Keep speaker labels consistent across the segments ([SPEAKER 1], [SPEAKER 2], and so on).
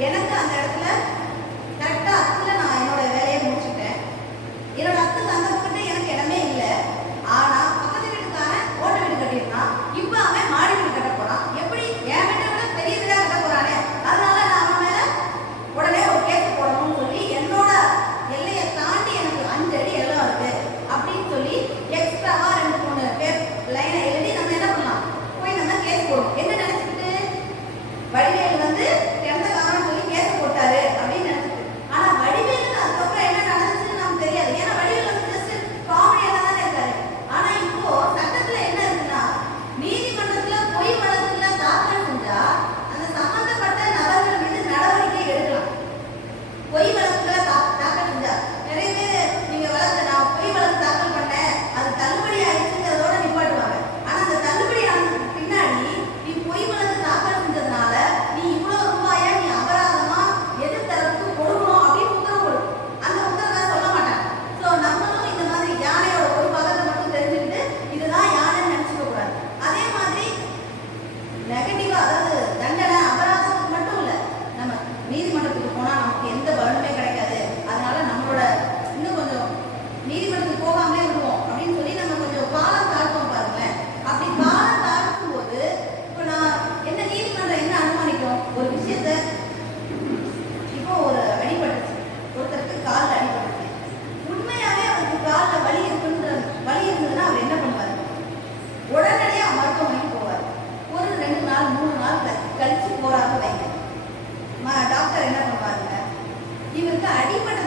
[SPEAKER 1] எனக்கு அந்த இடத்துல இவருக்கு அடிபட்டதுனால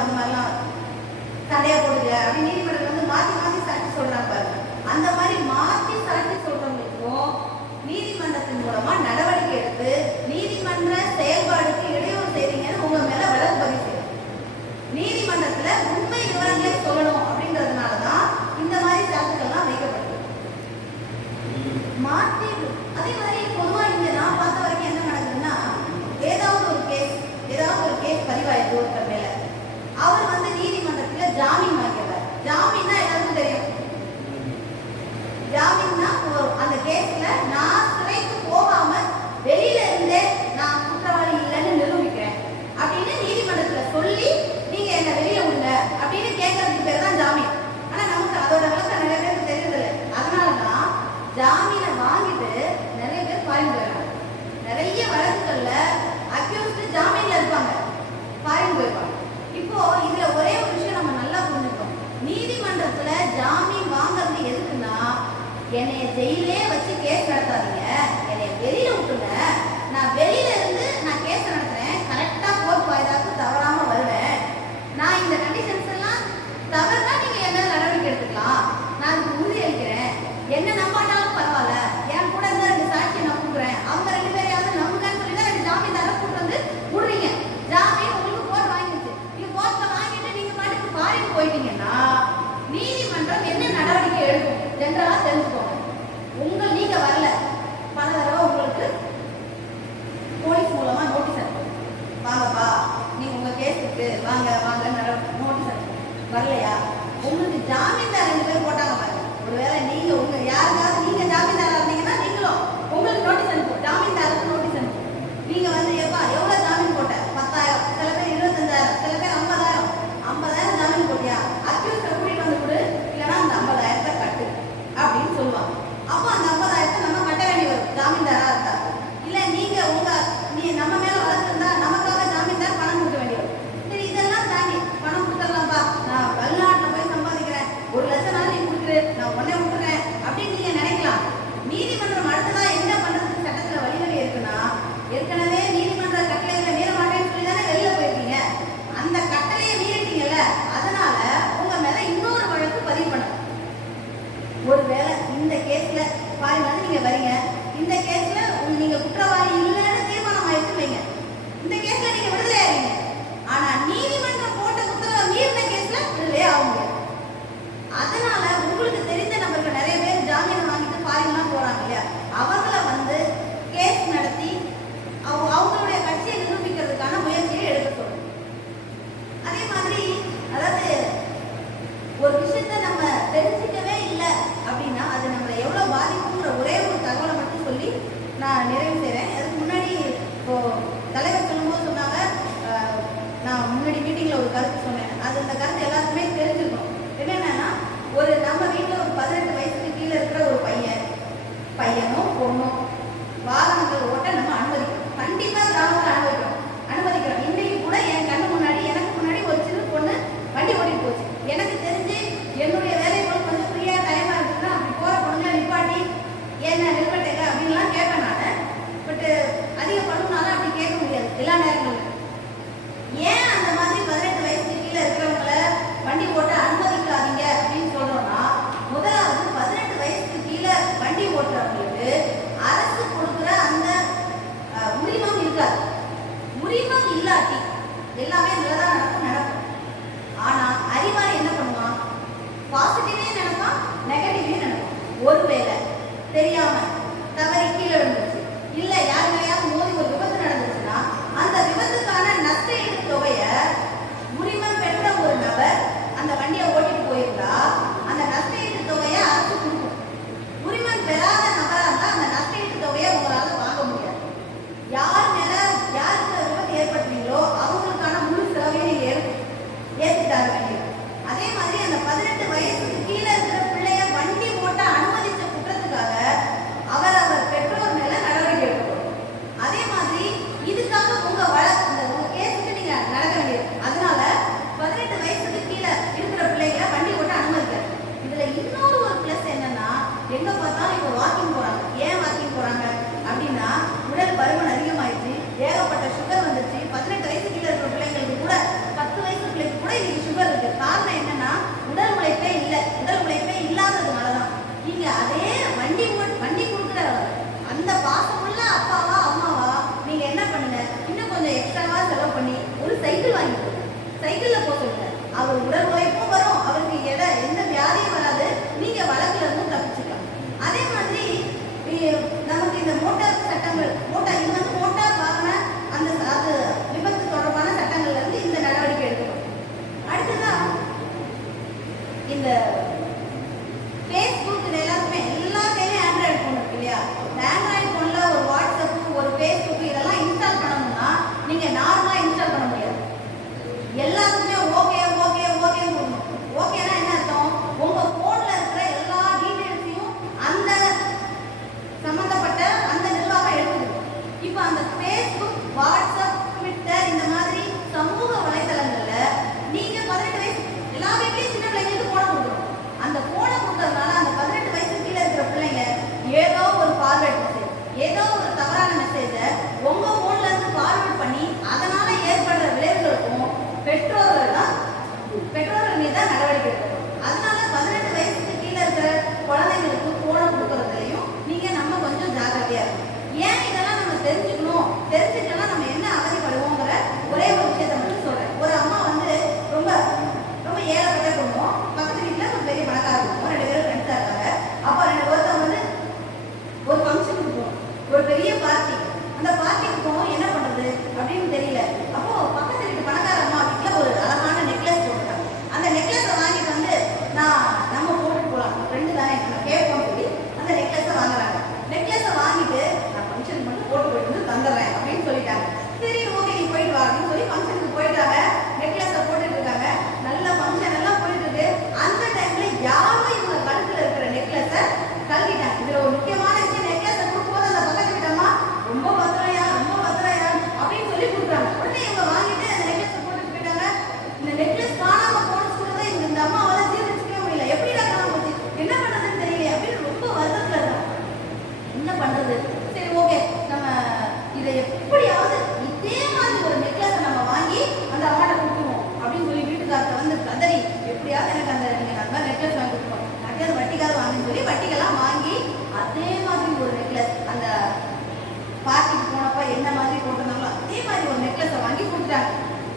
[SPEAKER 1] அந்த மாதிரிலாம் தடையா போடுங்க அப்படின்னு நீதிமன்றத்தில் வந்து மாற்றி மாற்றி சரட்டி சொல்கிறாங்க பாருங்க. அந்த மாதிரி மாற்றி சரட்டி சொல்கிறவங்களுக்கும் நீதிமன்றத்தின் மூலமாக நடவடிக்கை எடுத்து நீதிமன்ற செயல்பாடுக்கு இடையூறு செய்றீங்கன்னு உங்கள் மேலே வழக்கு பதிவு செய்யும் நீதிமன்றத்தில் உண்மை விவரங்களை சொல்லணும் அப்படின்றதுனால தான் இந்த மாதிரி சரத்துக்கள்லாம் வைக்கப்படுது. மா No. அதை வந்து கதறி எப்படியாவது எனக்கு அந்த நீங்கள் நல்லா நெக்லஸ் வாங்கி கொடுப்போம் எப்படியாவது வட்டிக்காக வாங்கன்னு சொல்லி வட்டிகள்லாம் வாங்கி அதே மாதிரி ஒரு நெக்லஸ் அந்த பார்ட்டிக்கு போனப்ப என்ன மாதிரி போட்டிருந்தாங்களோ அதே மாதிரி ஒரு நெக்லஸை வாங்கி கொடுத்துட்டாங்க.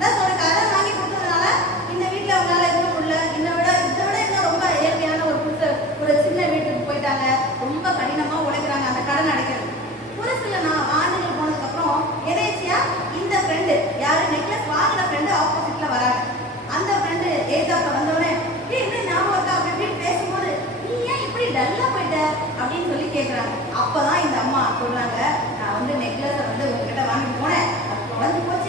[SPEAKER 1] தான் உனக்கு வாங்கி கொடுத்ததுனால இந்த வீட்டில் அவங்களால இருக்க முடியல. என்னை விட இதை விட இன்னும் ரொம்ப இயற்கையான ஒரு புதுச ஒரு சின்ன வீட்டுக்கு போயிட்டாங்க. ரொம்ப கடினமாக உழைக்கிறாங்க அந்த கடன் அடைக்கிறது. ஒரு சில நான் அப்பதான் இந்த அம்மா சொல்றாங்க நான் வந்து நெக்லஸ் வந்து உங்ககிட்ட வாங்கிட்டு போனேன். அது போச்சு.